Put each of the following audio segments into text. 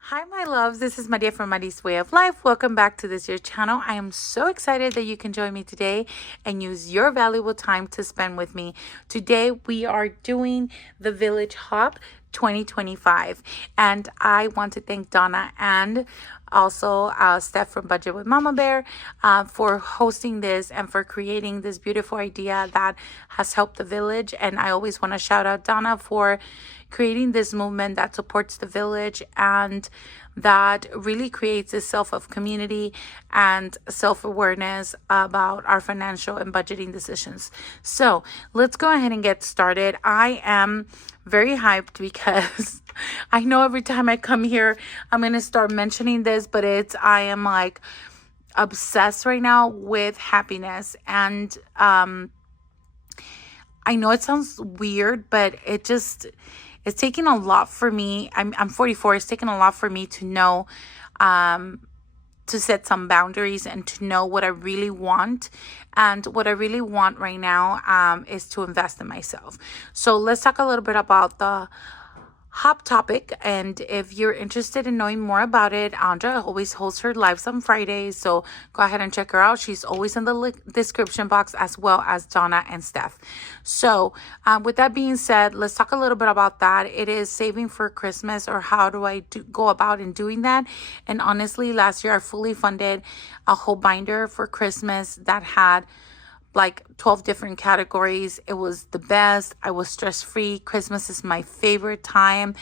Hi, my loves. This is Maria from Maria's Way of Life. Welcome back to this your channel. I am so excited that you can join me today and use your valuable time to spend with me. Today, we are doing the Village Hop 2025, and I want to thank Donna and also Steph from Budget with Mama Bear for hosting this and for creating this beautiful idea that has helped the village. And I always want to shout out Donna for creating this movement that supports the village and that really creates a self of community and self-awareness about our financial and budgeting decisions. So let's go ahead and get started. I am very hyped because I know every time I come here, I'm going to start mentioning this, but I am like obsessed right now with happiness. And I know it sounds weird, but it's taking a lot for me. I'm 44. It's taken a lot for me to know, to set some boundaries and to know what I really want. And what I really want right now is to invest in myself. So let's talk a little bit about the hop topic, and if you're interested in knowing more about it, Andra always holds her lives on Fridays, so go ahead and check her out. She's always in the description box, as well as Donna and Steph. So with that being said, let's talk a little bit about that. It is saving for Christmas, or how do I go about in doing that. And honestly, last year I fully funded a whole binder for Christmas that had like 12 different categories. It was the best. I was stress-free. Christmas is my favorite time.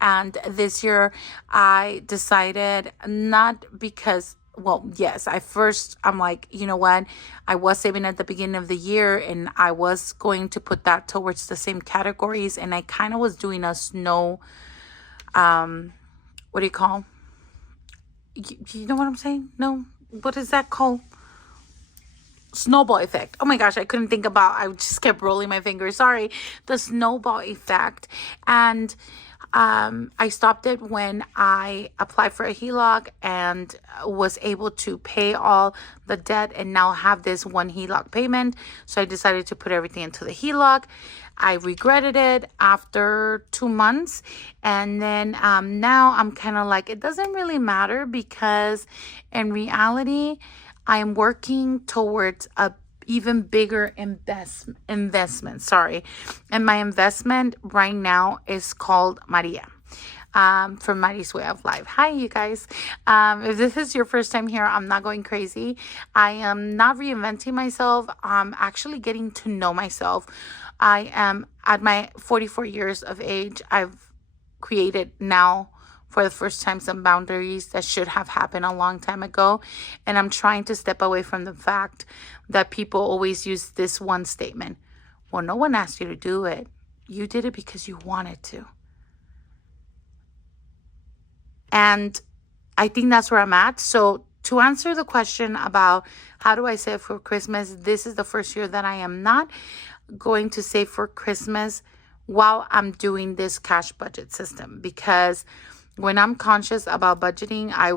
And this year I decided, not because, well, yes, I'm like, you know what? I was saving at the beginning of the year and I was going to put that towards the same categories. And I kind of was doing a snow, what do you call? You know what I'm saying? No, what is that called? Snowball effect. Oh my gosh, I just kept rolling my fingers. Sorry. The snowball effect. And I stopped it when I applied for a HELOC and was able to pay all the debt and now have this one HELOC payment. So I decided to put everything into the HELOC. I regretted it after 2 months. And then now I'm kind of like, it doesn't really matter, because in reality, I'm working towards a even bigger investment. Sorry. And my investment right now is called Maria. From Maria's Way of Life. Hi, you guys. If this is your first time here, I'm not going crazy. I am not reinventing myself. I'm actually getting to know myself. I am at my 44 years of age. I've created now for the first time some boundaries that should have happened a long time ago. And I'm trying to step away from the fact that people always use this one statement. Well, no one asked you to do it. You did it because you wanted to. And I think that's where I'm at. So to answer the question about how do I save for Christmas, this is the first year that I am not going to save for Christmas while I'm doing this cash budget system, because when I'm conscious about budgeting, I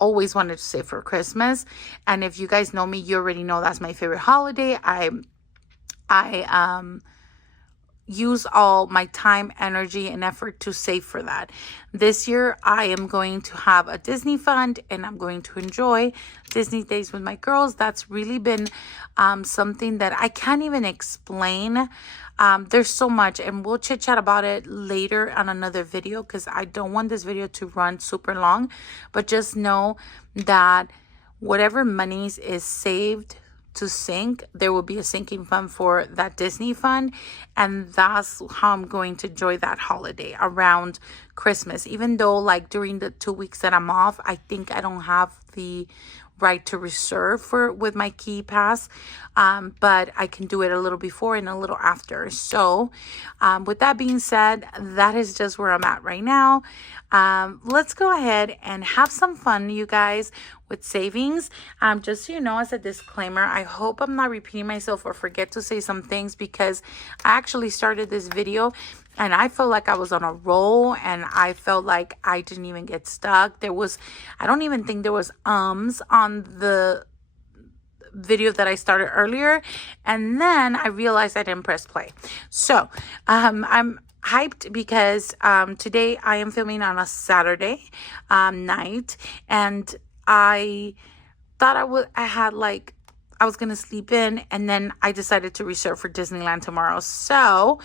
always wanted to save for Christmas. And if you guys know me, you already know that's my favorite holiday. I use all my time, energy, and effort to save for that. This year, I am going to have a Disney fund and I'm going to enjoy Disney days with my girls. That's really been something that I can't even explain. There's so much, and we'll chit chat about it later on another video, because I don't want this video to run super long. But just know that whatever monies is saved to sink, there will be a sinking fund for that Disney fund. And that's how I'm going to enjoy that holiday around Christmas. Even though, like, during the 2 weeks that I'm off, I think I don't have the right to reserve with my key pass, but I can do it a little before and a little after. So with that being said, that is just where I'm at right now. Let's go ahead and have some fun, you guys, with savings. Just so you know, as a disclaimer, I hope I'm not repeating myself or forget to say some things, because I actually started this video and I felt like I was on a roll, and I felt like I didn't even get stuck. I don't even think there was on the video that I started earlier. And then I realized I didn't press play. So, hyped because today I am filming on a Saturday night, and I thought I was gonna sleep in, and then I decided to reserve for Disneyland tomorrow. So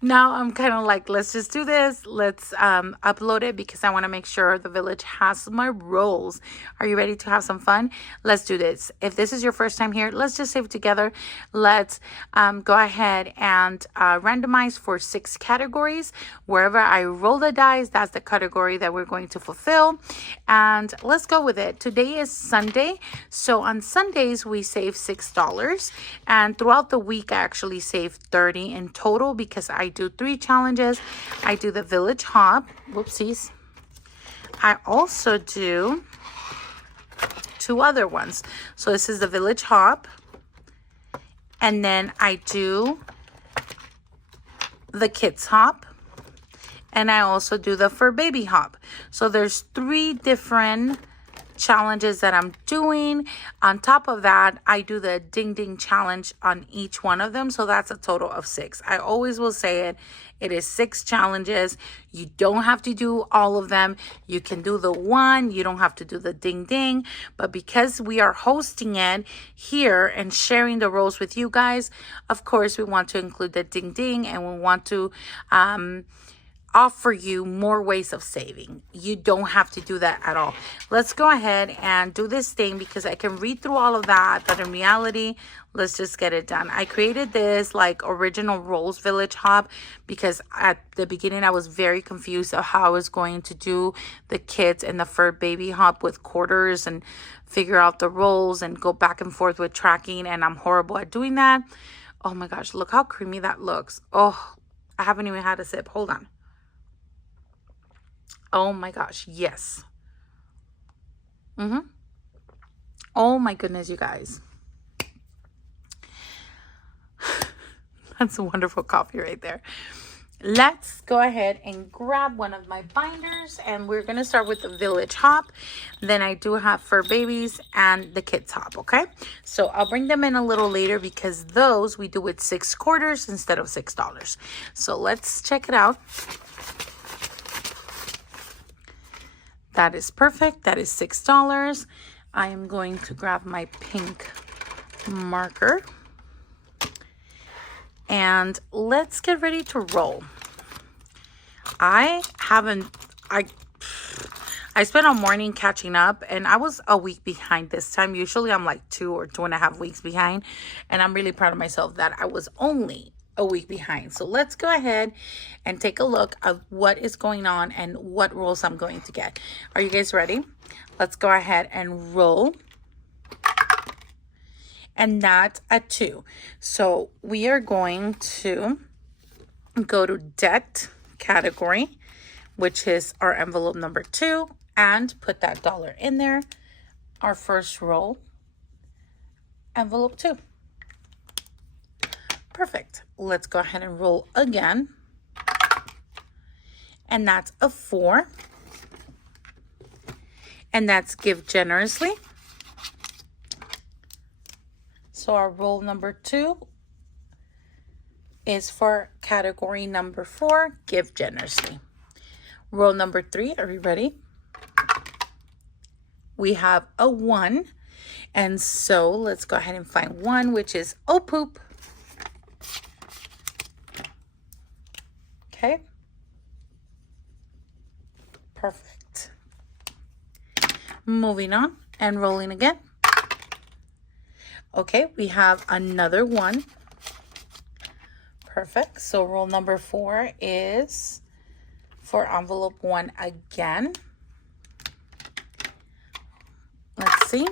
now I'm kind of like, let's just do this. Let's upload it because I want to make sure the village has my rolls. Are you ready to have some fun? Let's do this. If this is your first time here, let's just save it together. Let's go ahead and randomize for 6 categories. Wherever I roll the dice, that's the category that we're going to fulfill. And let's go with it. Today is Sunday. So on Sundays, we save $6. And throughout the week, I actually save $30 in total because I do 3 challenges. I do the village hop. Whoopsies. I also do 2 other ones. So this is the village hop. And then I do the kids hop. And I also do the fur baby hop. So there's 3 different challenges that I'm doing. On top of that, I do the ding ding challenge on each one of them. So that's a total of 6. I always will say it. It is 6 challenges. You don't have to do all of them. You can do the one. You don't have to do the ding ding. But because we are hosting it here and sharing the roles with you guys, of course, we want to include the ding ding, and we want to offer you more ways of saving. You don't have to do that at all. Let's go ahead and do this thing because I can read through all of that, but in reality, let's just get it done. I created this like original Rolls Village hop because at the beginning I was very confused of how I was going to do the kids and the fur baby hop with quarters and figure out the rolls and go back and forth with tracking, and I'm horrible at doing that. Oh my gosh, look how creamy that looks. Oh, I haven't even had a sip. Hold on. Oh my gosh, yes. Oh my goodness, you guys. That's a wonderful coffee right there. Let's go ahead and grab one of my binders, and we're going to start with the village hop. Then I do have fur babies and the kids hop, okay? So I'll bring them in a little later because those we do with 6 quarters instead of $6. So let's check it out. That is perfect. That is $6. I am going to grab my pink marker. And let's get ready to roll. I spent a morning catching up, and I was a week behind this time. Usually I'm like 2 or 2.5 weeks behind. And I'm really proud of myself that I was only a week behind. So let's go ahead and take a look at what is going on and what rolls I'm going to get. Are you guys ready? Let's go ahead and roll. And that's a 2. So we are going to go to debt category, which is our envelope number 2, and put that $1 in there. Our first roll, envelope 2. Perfect. Let's go ahead and roll again. And that's a 4. And that's give generously. So our roll number 2 is for category number 4, give generously. Roll number 3, are you ready? We have a 1. And so let's go ahead and find 1, which is oh poop. Okay. Perfect. Moving on and rolling again. Okay, we have another 1. Perfect. So roll number 4 is for envelope 1 again. Let's see.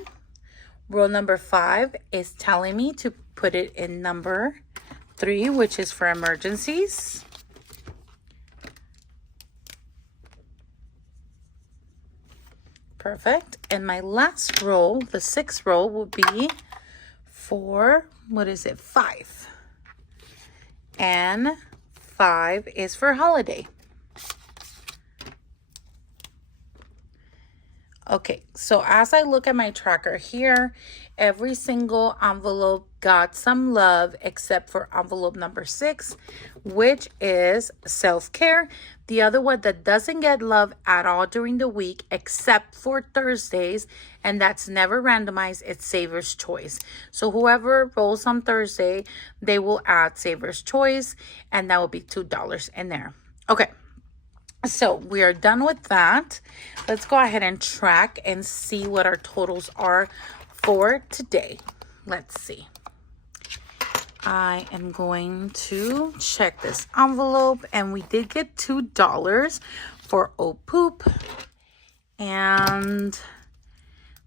Roll number 5 is telling me to put it in number 3, which is for emergencies. Perfect. And my last roll, the 6th roll, will be for, what is it, 5. And 5 is for holiday. Okay, so as I look at my tracker here, every single envelope got some love except for envelope number 6, which is self-care. The other one that doesn't get love at all during the week except for Thursdays, and that's never randomized, it's Saver's Choice. So whoever rolls on Thursday, they will add Saver's Choice, and that will be $2 in there. Okay. So we are done with that. Let's go ahead and track and see what our totals are for today. Let's see. I am going to check this envelope, and we did get $2 for Oh Poop. And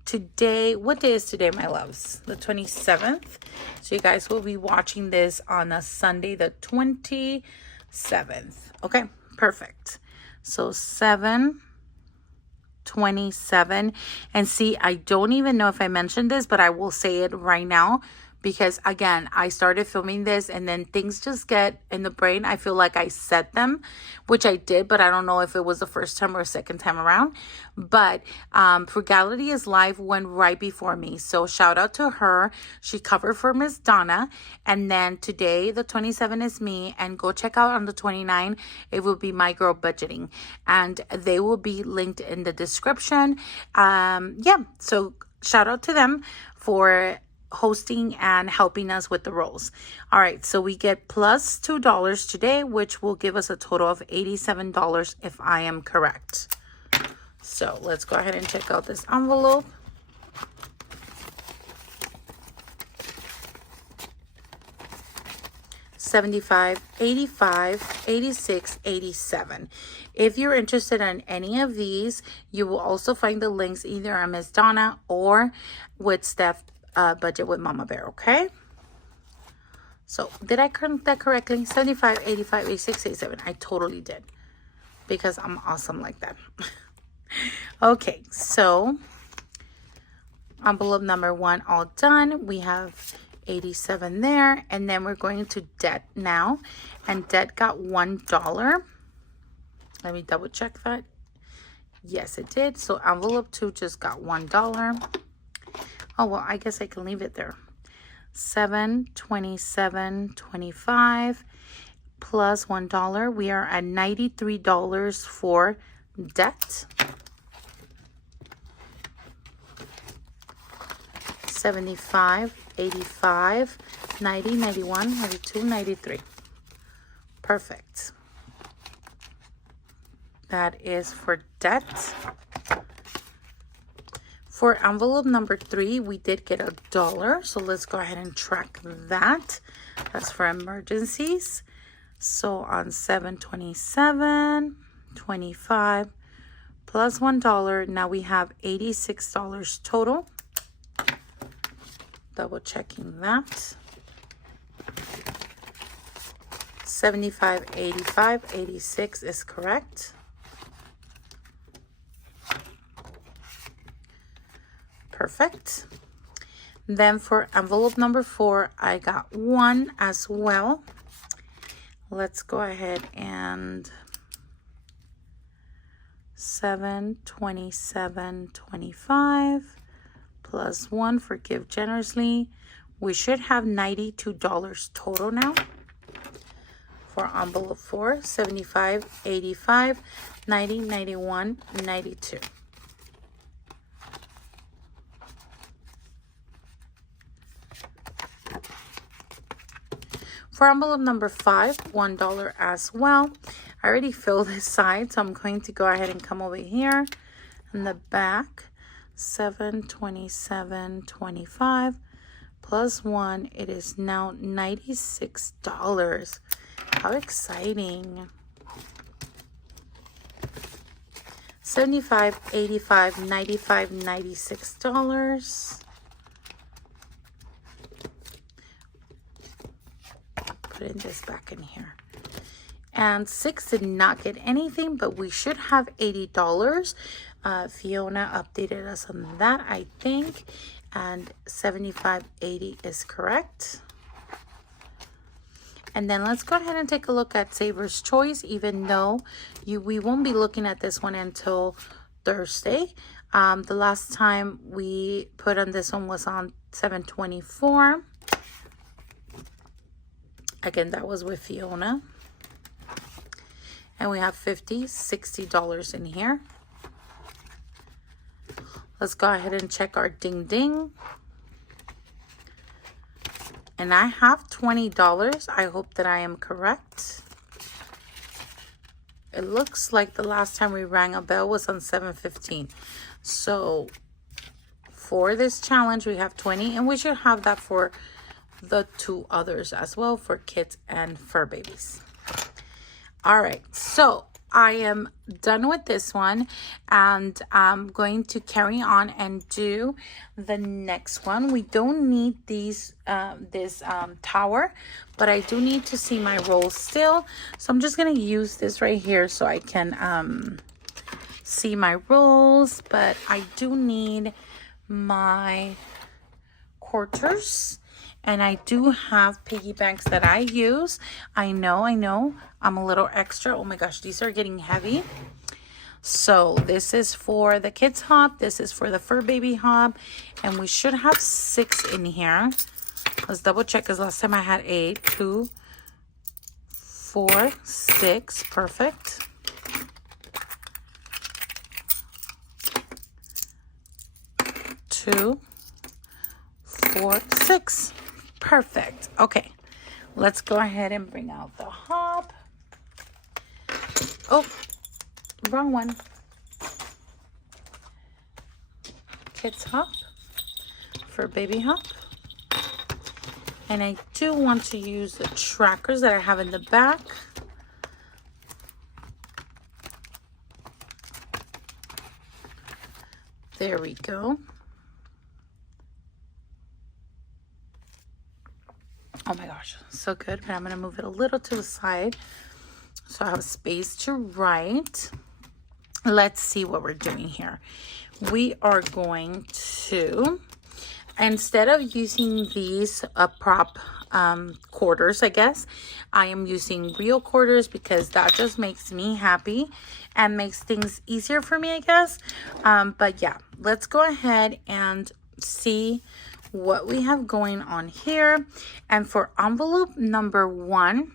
today, what day is today, my loves? The 27th. So you guys will be watching this on a Sunday, the 27th. Okay, perfect. So 7/27. And see, I don't even know if I mentioned this, but I will say it right now. Because again, I started filming this and then things just get in the brain. I feel like I said them, which I did, but I don't know if it was the first time or second time around. But Frugality is Live went right before me. So shout out to her. She covered for Miss Donna. And then today, the 27 is me. And go check out on the 29. It will be My Girl Budgeting. And they will be linked in the description. Yeah, so shout out to them for hosting and helping us with the rolls. All right, so we get plus $2 today, which will give us a total of $87 if I am correct. So let's go ahead and check out this envelope. $75, $85, $86, $87. If you're interested in any of these, you will also find the links either on Miss Donna or with Steph Budget with Mama Bear, okay? So did I count that correctly? 75, 85, 86, 87. I totally did, because I'm awesome like that. Okay, so envelope number 1 all done. We have 87 there, and then we're going to debt now, and debt got $1. Let me double check that. Yes, it did. So envelope 2 just got $1. Oh, well, I guess I can leave it there. 7/27/25 plus $1. We are at $93 for debt. 75, 85, 90, 91, 92, 93. Perfect. That is for debt. For envelope number 3, we did get $1. So let's go ahead and track that. That's for emergencies. So on 7/27/25 plus $1, now we have $86 total. Double checking that. 75, 85, 86 is correct. Perfect. Then for envelope number 4, I got 1 as well. Let's go ahead and 7/27/25 plus 1 for Give Generously. We should have $92 total now. For envelope 4, 75, 85, 90, 91, 92. For envelope number 5, $1 as well. I already filled this side, so I'm going to go ahead and come over here in the back. 7/27/25 plus 1. It is now $96. How exciting. 75, 85, 95, $96. Putting this back in here. And 6 did not get anything, but we should have $80. Fiona updated us on that, I think. And 75.80 is correct. And then let's go ahead and take a look at Saver's Choice, even though we won't be looking at this one until Thursday. The last time we put on this one was on 7/24. Again, that was with Fiona. And we have $60 in here. Let's go ahead and check our ding ding. And I have $20. I hope that I am correct. It looks like the last time we rang a bell was on 7/15. So for this challenge, we have 20, and we should have that for the two others as well, for kids and fur babies. All right, so I am done with this one, and I'm going to carry on and do the next one. We don't need this tower, but I do need to see my rolls still. So I'm just going to use this right here so I can see my rolls, but I do need my quarters. And I do have piggy banks that I use. I know. I'm a little extra. Oh my gosh, these are getting heavy. So this is for the kids hop. This is for the fur baby hop. And we should have 6 in here. Let's double check, because last time I had 8. 2, 4, 6. Perfect. Two, 4, 6. Perfect. Okay, let's go ahead and bring out the hop. Oh, wrong one. Kids hop for baby hop. And I do want to use the trackers that I have in the back. There we go. Oh my gosh, so good. But I'm going to move it a little to the side so I have space to write. Let's see what we're doing here. We are going to, instead of using these prop quarters, I guess, I am using real quarters, because that just makes me happy and makes things easier for me, I guess. But yeah, let's go ahead and see what we have going on here. And for envelope number 1,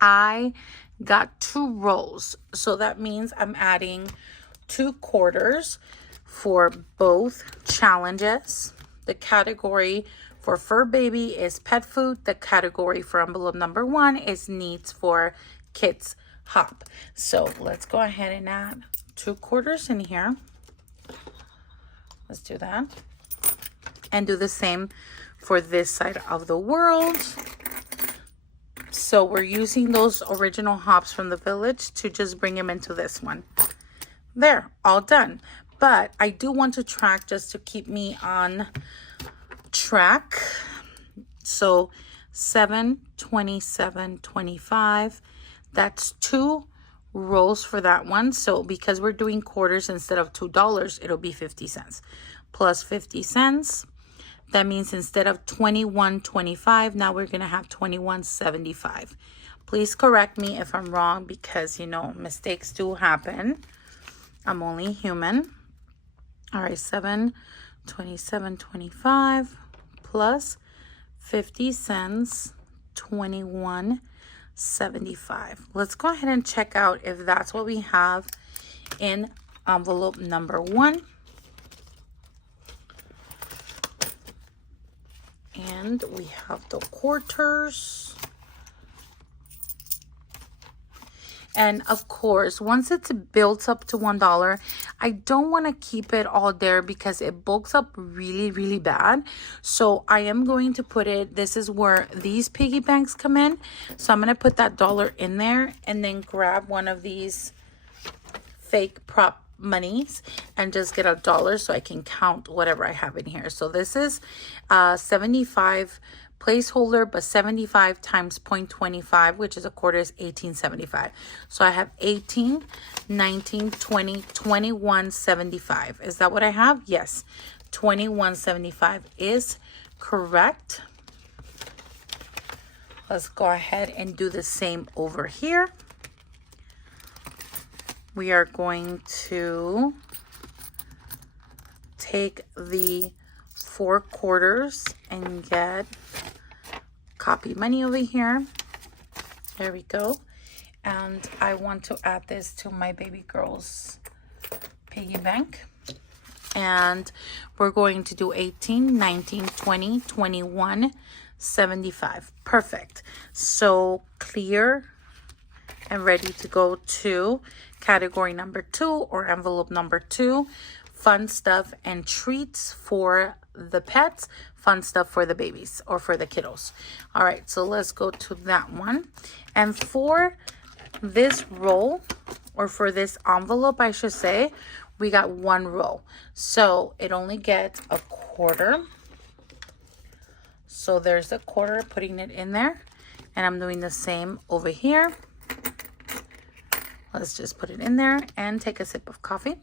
I got 2 rolls, so that means I'm adding 2 quarters for both challenges. The category for fur baby is pet food. The category for envelope number 1 is needs for kids hop. So let's go ahead and add 2 quarters in here. Let's do that. And do the same for this side of the world. So we're using those original hops from the village to just bring them into this one. There, all done. But I do want to track just to keep me on track. So 7, 27, 25. That's 2 rolls for that one. So because we're doing quarters instead of $2, it'll be 50 cents. Plus 50 cents. That means instead of 21.25, now we're going to have 21.75. Please correct me if I'm wrong, because, you know, mistakes do happen. I'm only human. All right, 7, 27.25 plus 50 cents, 21.75. Let's go ahead and check out if that's what we have in envelope number 1. And we have the quarters. And of course, once it's built up to $1, I don't want to keep it all there because it bulks up really, really bad. So I am going to put it, this is where these piggy banks come in. So I'm going to put that $1 in there and then grab one of these fake prop monies and just get $1 so I can count whatever I have in here. So this is 75 placeholder, but 75 times 0.25, which is a quarter, is 18.75. So I have 18, 19, 20, 21.75. Is that what I have? Yes, 21.75 is correct. Let's go ahead and do the same over here. We are going to take the 4 quarters and get copy money over here. There we go. And I want to add this to my baby girl's piggy bank. And we're going to do 18, 19, 20, 21, 75. Perfect. So clear and ready to go to category number 2 or envelope number 2. Fun stuff and treats for the pets. Fun stuff for the babies or for the kiddos. All right, so let's go to that one. And for this roll, or for this envelope, I should say, we got 1 roll. So it only gets a quarter. So there's a quarter, putting it in there. And I'm doing the same over here. Let's just put it in there and take a sip of coffee.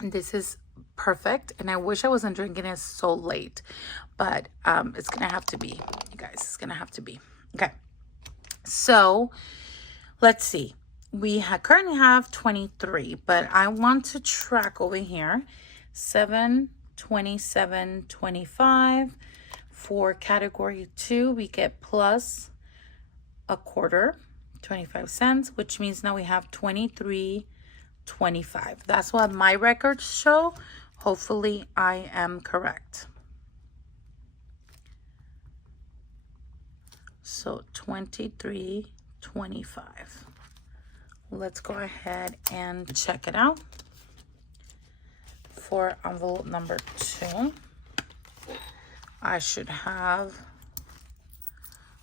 And this is perfect. And I wish I wasn't drinking it so late. But it's going to have to be, you guys. It's going to have to be. Okay. So let's see. We currently have 23, but I want to track over here 7, 27, 25. For category 2, we get plus a quarter, 25 cents, which means now we have 23.25. That's what my records show. Hopefully I am correct. So 23.25. Let's go ahead and check it out. For envelope number 2, I should have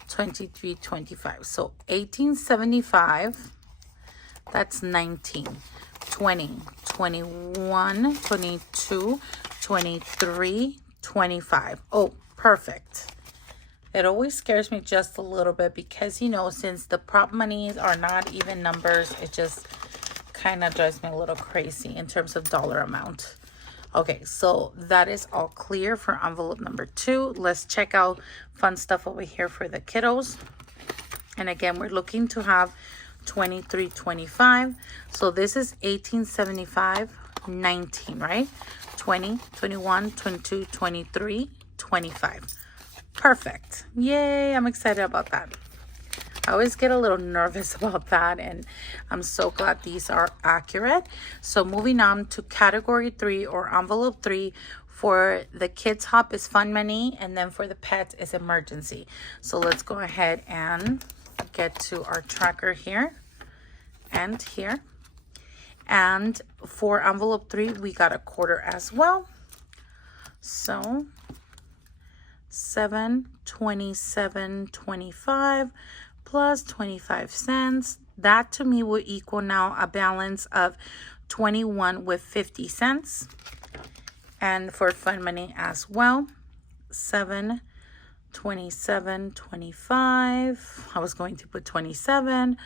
23.25. So 18.75, that's 19, 20, 21, 22, 23, 25. Oh, perfect. It always scares me just a little bit because, you know, since the prop monies are not even numbers, it just kind of drives me a little crazy in terms of dollar amount. Okay, so that is all clear for envelope number 2. Let's check out fun stuff over here for the kiddos. And again, we're looking to have 23.25. So this is 18.75, 19, right? 20, 21, 22, 23, 25. Perfect. Yay, I'm excited about that. I always get a little nervous about that, and I'm so glad these are accurate. So moving on to category 3 or envelope 3. For the kids hop is fun money, and then for the pets is emergency. So let's go ahead and get to our tracker here and here. And for envelope 3, we got a quarter as well. So 7, 27.25 plus 25 cents. That to me will equal now a balance of 21 with 50 cents. And for fun money as well, 7, 27.25. I was going to put 27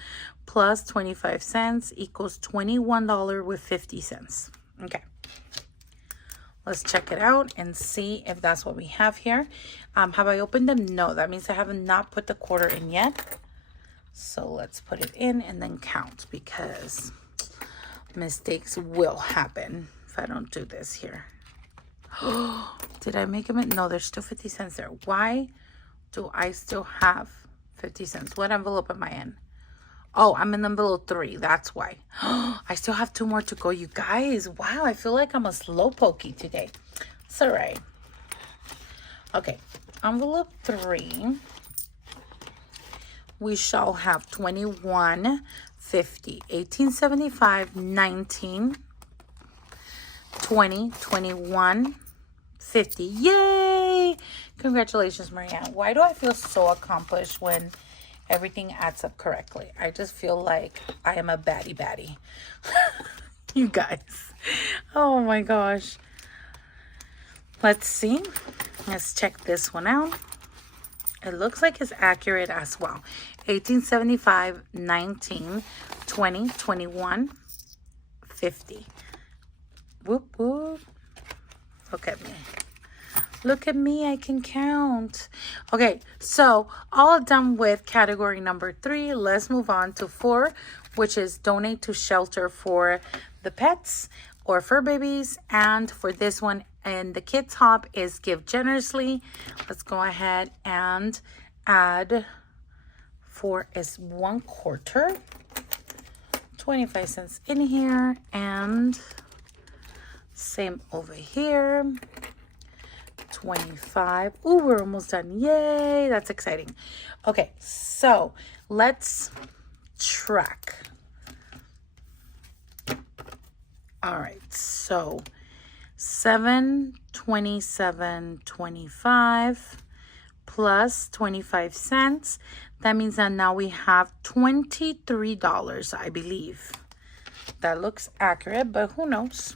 plus 25 cents equals $21 with 50 cents. Okay. Let's check it out and see if that's what we have here. Have I opened them? No, that means I have not put the quarter in yet. So let's put it in and then count, because mistakes will happen if I don't do this here. Did I make them? No, there's still 50 cents there. Why do I still have 50 cents? What envelope am I in? Oh, I'm in envelope 3. That's why. I still have 2 more to go, you guys. Wow, I feel like I'm a slow pokey today. It's all right. Okay, envelope 3. We shall have 21.50, 18.75, 19, 20, 21.50. Yay! Congratulations, Marianne. Why do I feel so accomplished when everything adds up correctly? I just feel like I am a baddie. You guys. Oh my gosh. Let's see. Let's check this one out. It looks like it's accurate as well. 18.75, 19, 20, 21, 50. Whoop, whoop. Look at me. Look at me, I can count. Okay, so all done with category number 3. Let's move on to 4, which is donate to shelter for the pets or fur babies. And for this one and the kids hop is give generously. Let's go ahead and add 4 is 1/4, 25 cents in here, and same over here, 25. Ooh, we're almost done. Yay, that's exciting. Okay, so let's track. All right, so 727.25 plus 25 cents. That means that now we have $23, I believe. That looks accurate, but who knows?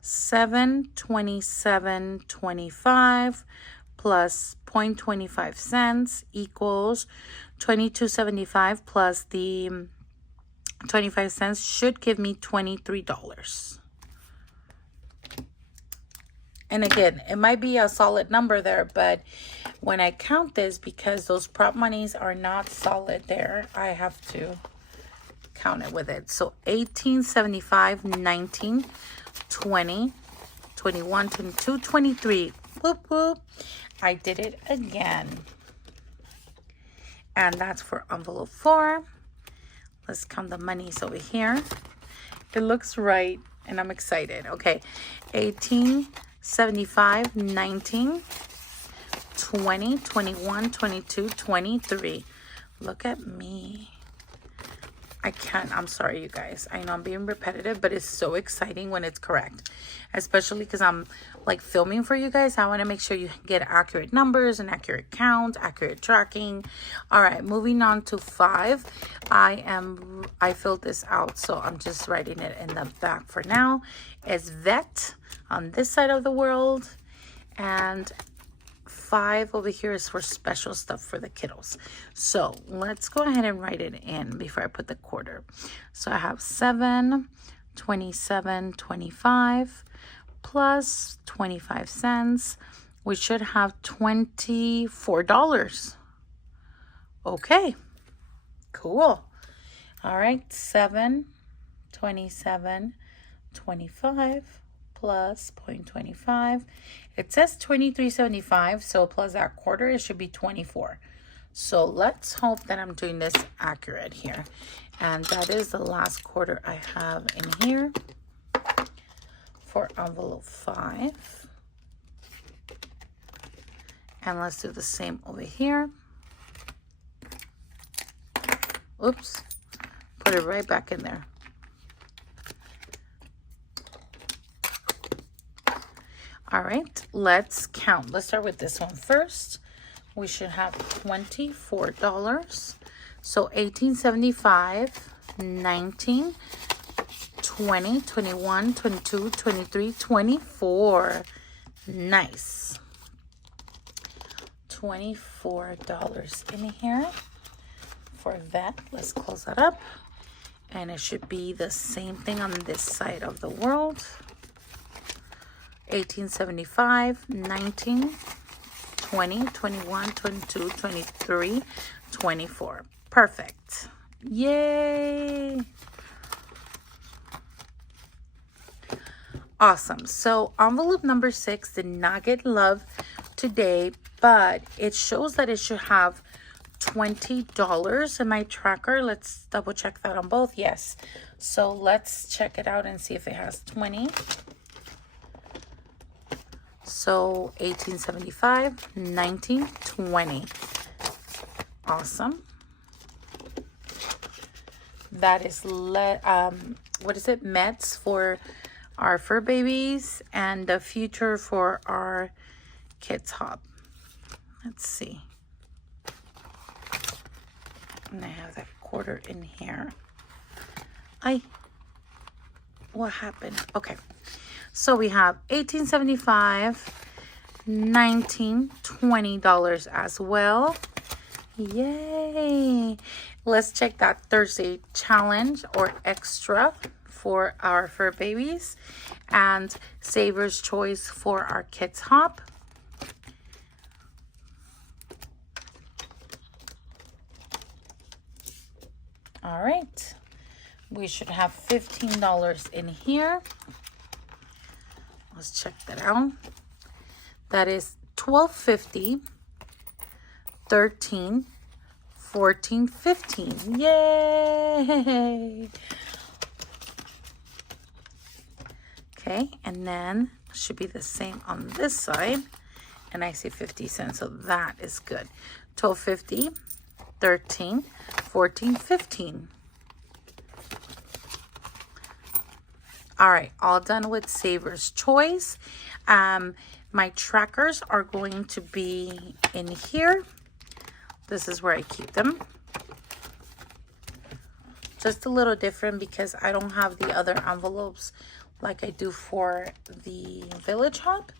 727.25 plus 0.25 cents equals 22.75 plus the 25 cents should give me $23. And again, it might be a solid number there, but when I count this, because those prop monies are not solid there, I have to count it with it. So 18.75, 19, 20, 21, 22, 23. Whoop, whoop. I did it again. And that's for envelope 4. Let's count the monies over here. It looks right, and I'm excited. Okay, 18.75, 19, 20, 21, 22, 23. Look at me. I'm sorry, you guys. I know I'm being repetitive, but it's so exciting when it's correct. Especially because I'm like filming for you guys. I want to make sure you get accurate numbers and accurate count, accurate tracking. All right, moving on to 5. I filled this out, so I'm just writing it in the back for now. It's vet on this side of the world, and 5 over here is for special stuff for the kiddos. So let's go ahead and write it in before I put the quarter. So I have 727.25 plus 25 cents. We should have $24. Okay, cool. All right, 727.25 plus 0.25. It says 23.75, so plus that quarter, it should be 24. So let's hope that I'm doing this accurate here. And that is the last quarter I have in here for envelope 5. And let's do the same over here. Oops, put it right back in there. All right, let's count. Let's start with this one first. We should have $24. So 18.75, 19, 20, 21, 22, 23, 24. Nice. $24 in here for that. Let's close that up. And it should be the same thing on this side of the world. 18.75, 19, 20, 21, 22, 23, 24. Perfect. Yay. Awesome. So envelope number 6 did not get love today, but it shows that it should have $20 in my tracker. Let's double check that on both. Yes. So let's check it out and see if it has 20. So 18.75, 19, 20. Awesome. That is what is it? Mets for our fur babies and the future for our kids hop. Let's see. And I have that quarter in here. What happened? Okay. So we have 18.75, 19, $20 as well. Yay. Let's check that Thursday challenge or extra for our fur babies and Saver's Choice for our kids hop. All right. we should have $15 in here. Let's check that out. That is $12.50, $13, $14, $15. Yay! Okay, and then should be the same on this side. And I see 50 cents, so that is good. $12.50, $13, $14, $15. All right, all done with Saver's Choice. My trackers are going to be in here. This is where I keep them. Just a little different because I don't have the other envelopes like I do for the Village Hub.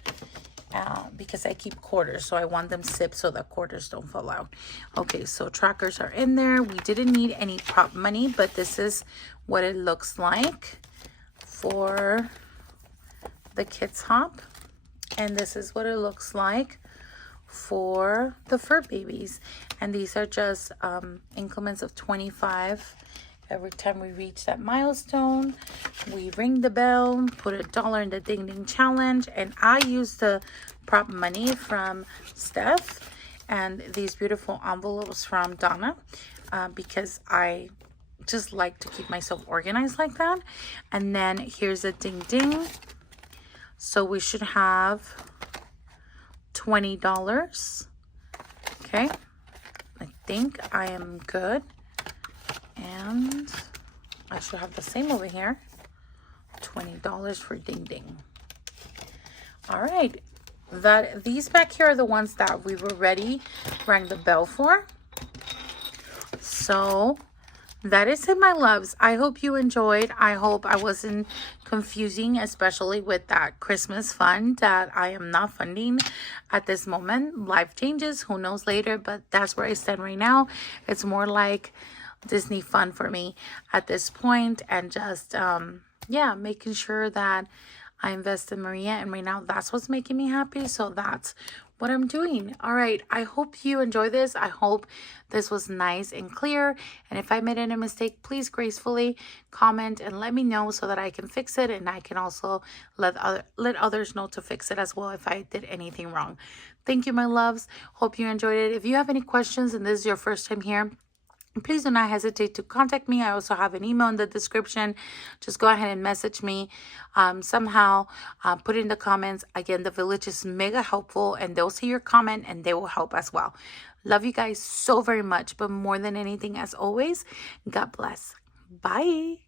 Because I keep quarters, so I want them zipped so the quarters don't fall out. Okay, so trackers are in there. We didn't need any prop money, but this is what it looks like for the Kids Hop. And this is what it looks like for the fur babies. And these are just increments of 25. Every time we reach that milestone, we ring the bell, put $1 in the Ding Ding Challenge, and I use the prop money from Steph and these beautiful envelopes from Donna because I just like to keep myself organized like that. And then here's a Ding Ding. So we should have $20. Okay, I think I am good. And I should have the same over here. $20 for Ding Ding. All right. These back here are the ones that we were ready, rang the bell for. So that is it, my loves. I hope you enjoyed. I hope I wasn't confusing, especially with that Christmas fund that I am not funding at this moment. Life changes. Who knows later? But that's where I stand right now. It's more like Disney fun for me at this point, and just yeah, making sure that I invest in Maria, and right now that's what's making me happy, so that's what I'm doing. All right, I hope you enjoy this. I hope this was nice and clear, and if I made any mistake, please gracefully comment and let me know so that I can fix it, and I can also let others know to fix it as well if I did anything wrong. Thank you, my loves. Hope you enjoyed it. If you have any questions and this is your first time here, please do not hesitate to contact me. I also have an email in the description. Just go ahead and message me somehow. Put it in the comments. Again, the Village is mega helpful, and they'll see your comment and they will help as well. Love you guys so very much, but more than anything, as always, God bless. Bye.